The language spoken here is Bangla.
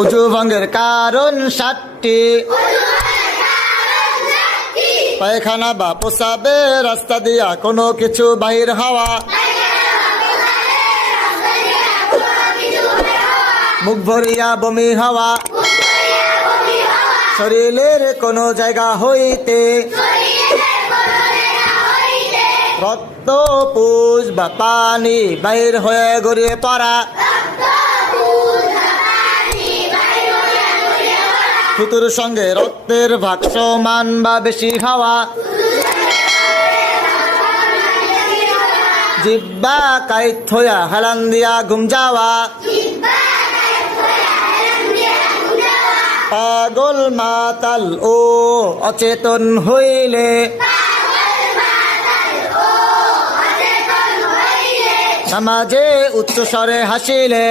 উজু ভঙ্গের কারণ 7টি। পায়খানা বা প্রস্রাবে রাস্তা দিয়া কোনো কিছু বাহির হওয়া, মুখ ভরিয়া বমি হওয়া, শরীরের কোনো জায়গা হইতে রক্ত পুজ বা পানি বাহির হয়ে গড়িয়ে পড়া, থুতুর সঙ্গে রক্তের ভাগ সমান বা বেশি হওয়া, জিহ্বা কাইত হইয়া হেলান দিয়া ঘুম যাওয়া, পাগল মাতাল ও অচেতন হইলে, সমাজে উচ্চস্বরে হাসিলে,